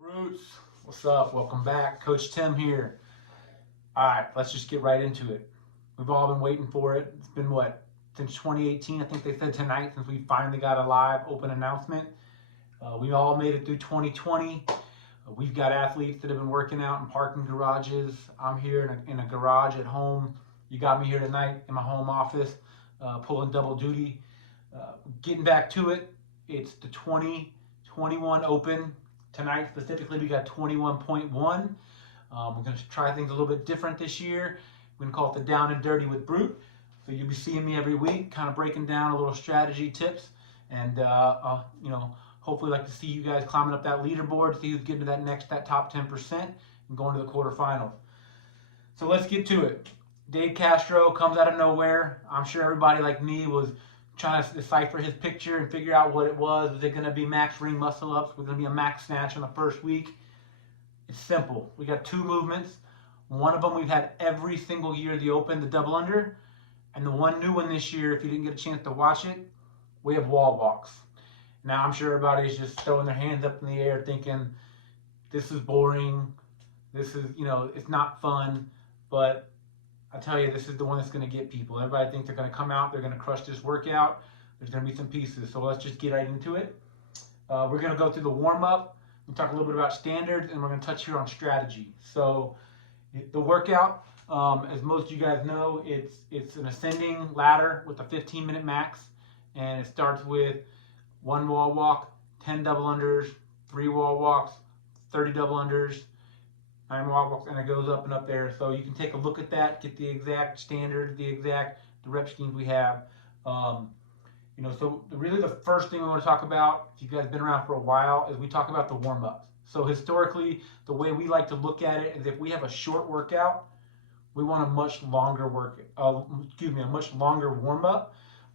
Brutes, what's up? Welcome back. Coach Tim here. All right, let's just get right into it. We've all been waiting for it. It's been what? Since 2018, I think they said tonight, since we finally got a live open announcement. We all made it through 2020. We've got athletes that have been working out in parking garages. I'm here in a garage at home. You got me here tonight in my home office, pulling double duty. Getting back to it, it's the 2021 Open. Tonight specifically, we got 21.1. We're going to try things a little bit different this year. We're going to call it the Down and Dirty with Brute. So you'll be seeing me every week, kind of breaking down a little strategy tips, and hopefully like to see you guys climbing up that leaderboard, see who's getting to that top 10% and going to the quarterfinals. So let's get to it. Dave Castro comes out of nowhere. I'm sure everybody like me was trying to decipher his picture and figure out what it was. Was it going to be max ring muscle ups? Was it going to be a max snatch in the first week? It's simple. We got two movements. One of them we've had every single year of the Open, the double under. And the one new one this year, if you didn't get a chance to watch it, we have wall walks. Now I'm sure everybody's just throwing their hands up in the air thinking, this is boring. This is, it's not fun. But I tell you, this is the one that's going to get people. Everybody thinks they're going to come out, they're going to crush this workout. There's going to be some pieces. So let's just get right into it. We're going to go through the warm-up. We'll talk a little bit about standards, and we're going to touch here on strategy. So the workout, as most of you guys know, it's an ascending ladder with a 15-minute max. And it starts with 1 wall walk, 10 double unders, 3 wall walks, 30 double unders, 9 wall walks, and it goes up and up there. So you can take a look at that, get the exact standards, the rep schemes we have. So really the first thing we want to talk about, if you guys have been around for a while, is we talk about the warm-ups. So historically, the way we like to look at it is if we have a short workout, we want a much longer warm-up.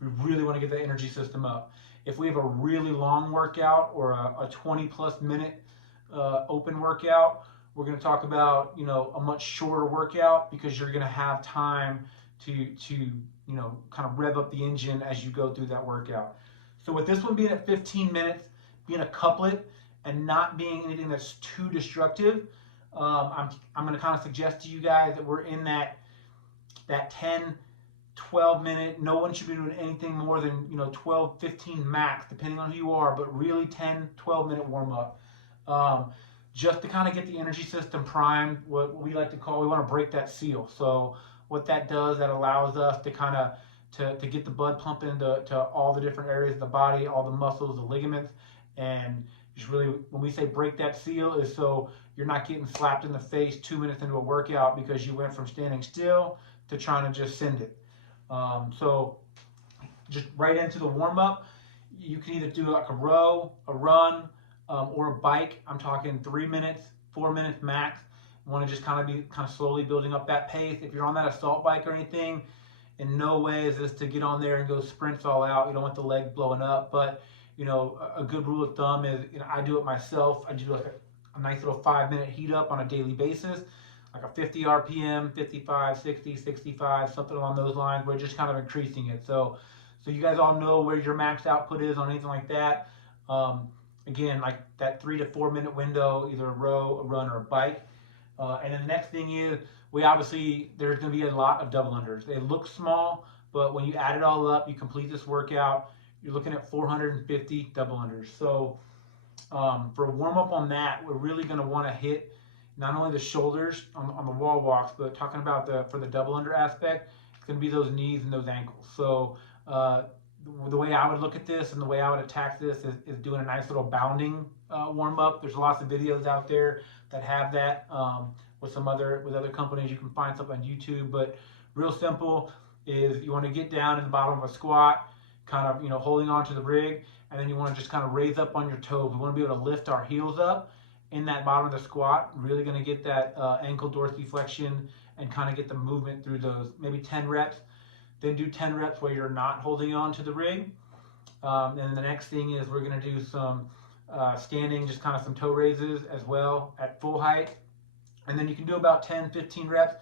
We really want to get the energy system up. If we have a really long workout or a 20-plus minute open workout, we're going to talk about a much shorter workout because you're going to have time to kind of rev up the engine as you go through that workout. So with this one being at 15 minutes, being a couplet, and not being anything that's too destructive, I'm going to kind of suggest to you guys that we're in that 10, 12 minute. No one should be doing anything more than 12, 15 max, depending on who you are, but really 10, 12 minute warm up. Just to kind of get the energy system primed, what we like to call, we want to break that seal. So what that does, that allows us to kind of to get the blood pumping to all the different areas of the body, all the muscles, the ligaments, and just really, when we say break that seal, is so you're not getting slapped in the face 2 minutes into a workout because you went from standing still to trying to just send it. So just right into the warm up, you can either do like a row, a run, or a bike. I'm talking 3 minutes, 4 minutes max. You want to just kind of slowly building up that pace. If you're on that assault bike or anything, in no way is this to get on there and go sprints all out. You don't want the leg blowing up, but a good rule of thumb is, I do it myself. I do like a nice little 5-minute heat up on a daily basis, like a 50 RPM, 55, 60, 65, something along those lines. We're just kind of increasing it. So you guys all know where your max output is on anything like that. Again, like that 3 to 4 minute window, either a row, a run, or a bike. And then the next thing is, there's going to be a lot of double unders. They look small, but when you add it all up, you complete this workout, you're looking at 450 double unders. So for a warm up on that, we're really going to want to hit not only the shoulders on the wall walks, but talking about for the double under aspect, it's going to be those knees and those ankles. So the way I would look at this and the way I would attack this is doing a nice little bounding warm up. There's lots of videos out there that have that with other companies. You can find stuff on YouTube, but real simple is you want to get down in the bottom of a squat, kind of holding on to the rig, and then you want to just kind of raise up on your toes. We want to be able to lift our heels up in that bottom of the squat. Really going to get that ankle dorsiflexion and kind of get the movement through those maybe 10 reps. Then do 10 reps where you're not holding on to the rig. And the next thing is we're going to do some standing, just kind of some toe raises as well at full height. And then you can do about 10, 15 reps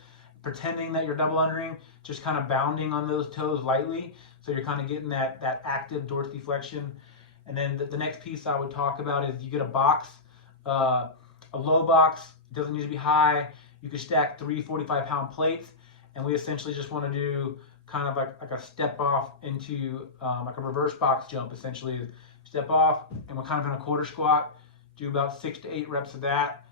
pretending that you're double undering, just kind of bounding on those toes lightly. So you're kind of getting that active dorsiflexion. And then the next piece I would talk about is you get a box A low box doesn't need to be high. You can stack 3 45-pound plates, and we essentially just want to do kind of like a step off into like a reverse box jump, essentially. Step off, and we're kind of in a quarter squat. Do about 6 to 8 reps of that.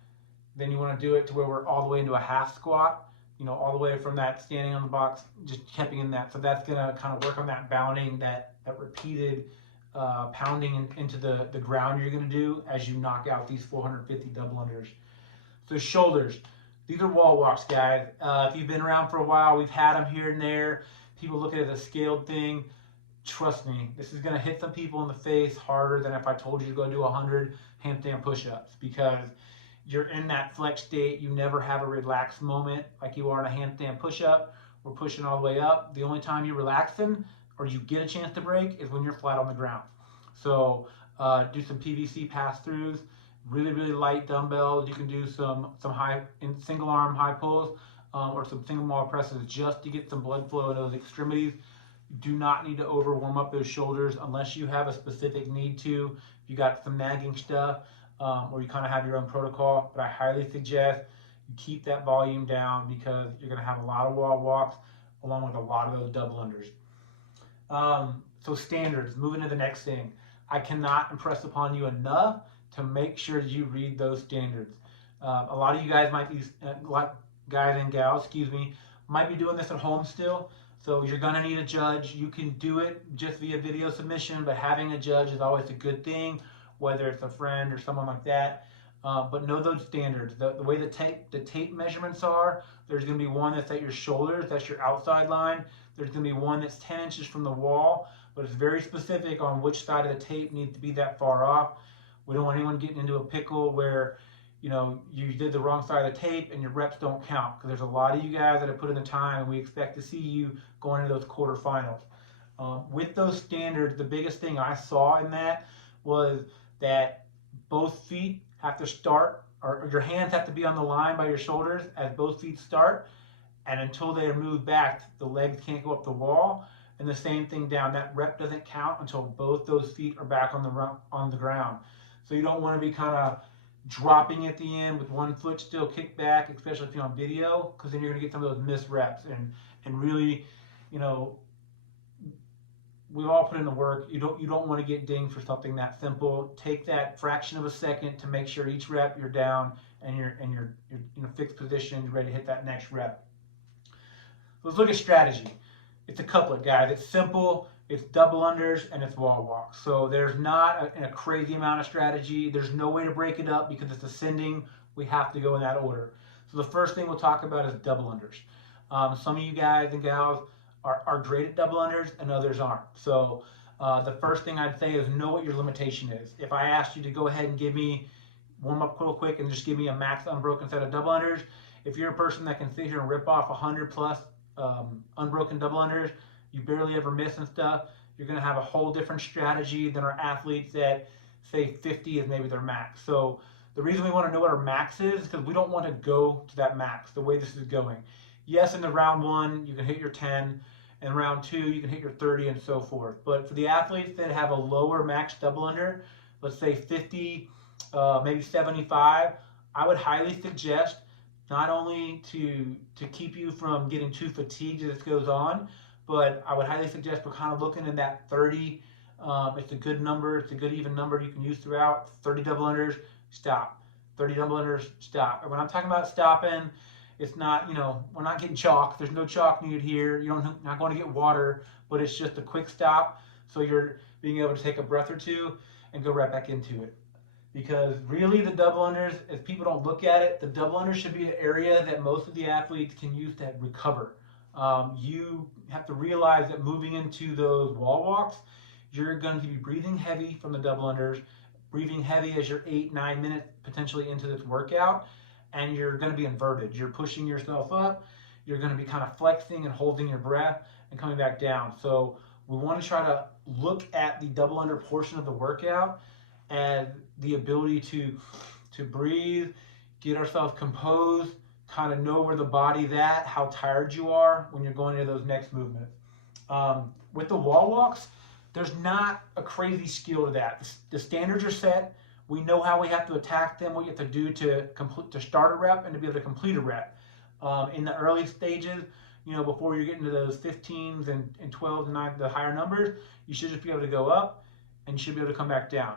Then you want to do it to where we're all the way into a half squat, you know, all the way from that standing on the box, just keeping in that. So that's going to kind of work on that bounding, that repeated pounding into the ground you're going to do as you knock out these 450 double unders. So shoulders. These are wall walks, guys. If you've been around for a while, we've had them here and there. People look at it as a scaled thing. Trust me, this is going to hit some people in the face harder than if I told you to go do 100 handstand push-ups, because you're in that flex state. You never have a relaxed moment like you are in a handstand push-up. We're pushing all the way up. The only time you're relaxing or you get a chance to break is when you're flat on the ground. So do some PVC pass-throughs, really, really light dumbbells. You can do some high single arm high pulls or some single wall presses just to get some blood flow in those extremities. You do not need to over warm up those shoulders unless you have a specific need to. If you got some nagging stuff or you kind of have your own protocol, but I highly suggest you keep that volume down because you're going to have a lot of wall walks along with a lot of those double unders. So standards, moving to the next thing. I cannot impress upon you enough to make sure you read those standards. A lot of you guys might be, guys and gals, might be doing this at home still. So you're gonna need a judge. You can do it just via video submission, but having a judge is always a good thing, whether it's a friend or someone like that. But know those standards. The way the tape measurements are, there's gonna be one that's at your shoulders, that's your outside line. There's gonna be one that's 10 inches from the wall, but it's very specific on which side of the tape needs to be that far off. We don't want anyone getting into a pickle where, you know, you did the wrong side of the tape and your reps don't count, because there's a lot of you guys that have put in the time and we expect to see you going into those quarterfinals. With those standards, the biggest thing I saw in that was that both feet have to start, or your hands have to be on the line by your shoulders as both feet start, and until they are moved back, the legs can't go up the wall. And the same thing down. That rep doesn't count until both those feet are back on the ground. So you don't want to be kind of dropping at the end with one foot still kicked back, especially if you're on video, because then you're going to get some of those missed reps. And really, you know, we've all put in the work. You don't want to get dinged for something that simple. Take that fraction of a second to make sure each rep you're down and you're in a fixed position, you're ready to hit that next rep. Let's look at strategy. It's a couplet, guys. It's simple. It's double unders and it's wall walks. So there's not a crazy amount of strategy. There's no way to break it up because it's ascending. We have to go in that order. So the first thing we'll talk about is double unders. Some of you guys and gals are great at double unders and others aren't. So the first thing I'd say is know what your limitation is. If I asked you to go ahead and give me, warm up real quick and just give me a max unbroken set of double unders, if you're a person that can sit here and rip off 100 plus unbroken double unders, you barely ever miss and stuff, you're going to have a whole different strategy than our athletes that say 50 is maybe their max. So the reason we want to know what our max is because we don't want to go to that max the way this is going. Yes, in the round 1 you can hit your 10, and round 2 you can hit your 30 and so forth. But for the athletes that have a lower max double under, let's say 50, maybe 75, I would highly suggest not only to keep you from getting too fatigued as this goes on, but I would highly suggest we're kind of looking in that 30. It's a good number. It's a good even number you can use throughout. 30 double unders, stop. 30 double unders, stop. And when I'm talking about stopping, it's not, you know, we're not getting chalk. There's no chalk needed here. You're not going to get water, but it's just a quick stop. So you're being able to take a breath or two and go right back into it. Because really the double unders, as people don't look at it, the double unders should be an area that most of the athletes can use to recover. You have to realize that moving into those wall walks, you're going to be breathing heavy from the double unders, breathing heavy as you're 8-9 minutes potentially into this workout, and you're going to be inverted. You're pushing yourself up, you're going to be kind of flexing and holding your breath and coming back down. So we want to try to look at the double under portion of the workout as the ability to breathe, get ourselves composed, kind of know where the body's at, how tired you are when you're going into those next movements. With the wall walks, there's not a crazy skill to that. The standards are set. We know how we have to attack them, what you have to do to start a rep and to be able to complete a rep. In the early stages, before you're getting to those 15s and 12s and 9s, the higher numbers, you should just be able to go up and you should be able to come back down.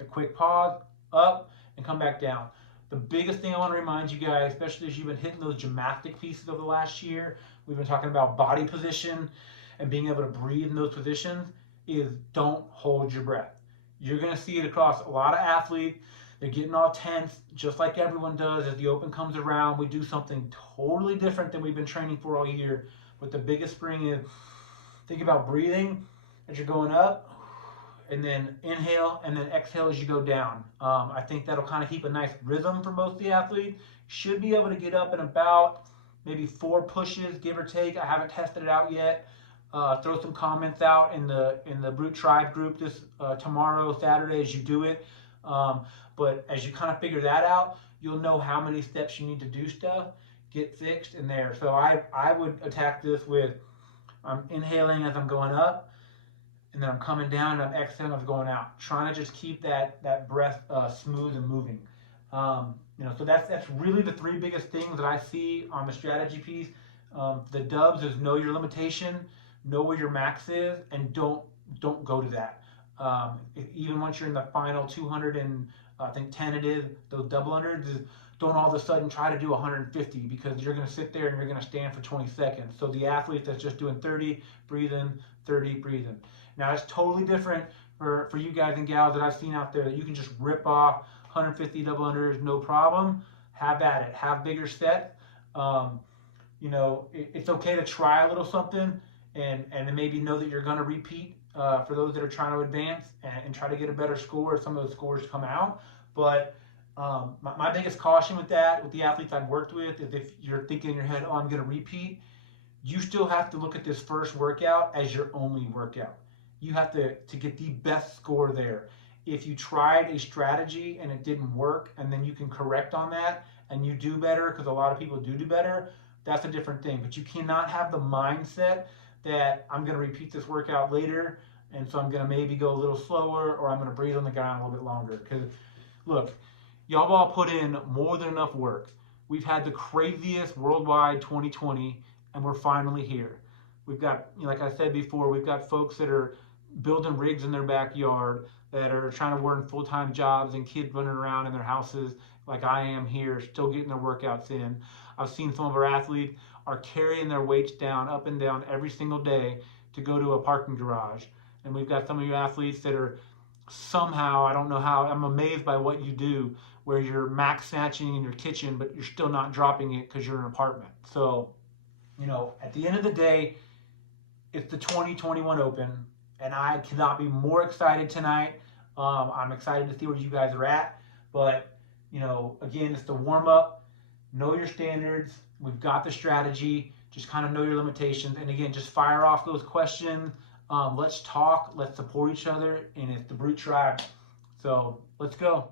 A quick pause, up, and come back down. The biggest thing I want to remind you guys, especially as you've been hitting those gymnastic pieces over the last year, we've been talking about body position and being able to breathe in those positions, is don't hold your breath. You're going to see it across a lot of athletes. They're getting all tense, just like everyone does. As the Open comes around, we do something totally different than we've been training for all year. But the biggest thing is, think about breathing as you're going up, and then inhale, and then exhale as you go down. I think that'll kind of keep a nice rhythm for most of the athletes. Should be able to get up in about maybe 4 pushes, give or take. I haven't tested it out yet. Throw some comments out in the Brute Tribe group this tomorrow, Saturday, as you do it. But as you kind of figure that out, you'll know how many steps you need to do stuff, get fixed in there. So I would attack this with, I'm inhaling as I'm going up, and then I'm coming down and I'm exhaling as I'm going out. Trying to just keep that breath smooth and moving. So that's really the 3 biggest things that I see on the strategy piece. The dubs is know your limitation, know where your max is, and don't go to that. Even once you're in the final 200 and I think 10 it is, those double unders, don't all of a sudden try to do 150, because you're going to sit there and you're going to stand for 20 seconds. So the athlete that's just doing 30, breathe in, 30, breathe in. Now it's totally different for you guys and gals that I've seen out there that you can just rip off 150 double unders, no problem. Have at it. Have bigger sets. It's okay to try a little something and maybe know that you're going to repeat for those that are trying to advance and try to get a better score. Some of those scores come out. But my biggest caution with that, with the athletes I've worked with, is if you're thinking in your head, oh, I'm going to repeat, you still have to look at this first workout as your only workout. You have to get the best score there. If you tried a strategy and it didn't work, and then you can correct on that and you do better, because a lot of people do better, that's a different thing. But you cannot have the mindset that I'm going to repeat this workout later, and so I'm going to maybe go a little slower, or I'm going to breathe on the ground a little bit longer. Because look, y'all all put in more than enough work. We've had the craziest worldwide 2020, and we're finally here. We've got, like I said before, we've got folks that are building rigs in their backyard, that are trying to work full-time jobs, and kids running around in their houses like I am here, still getting their workouts in. I've seen some of our athletes are carrying their weights down, up and down every single day to go to a parking garage. And we've got some of you athletes that are somehow, I don't know how, I'm amazed by what you do, where you're max snatching in your kitchen, but you're still not dropping it because you're in an apartment. So, at the end of the day, it's the 2021 Open, and I cannot be more excited tonight. I'm excited to see where you guys are at. But, again, it's the warm-up. Know your standards. We've got the strategy. Just kind of know your limitations. And, again, just fire off those questions. Let's talk. Let's support each other. And it's the Brute Tribe. So let's go.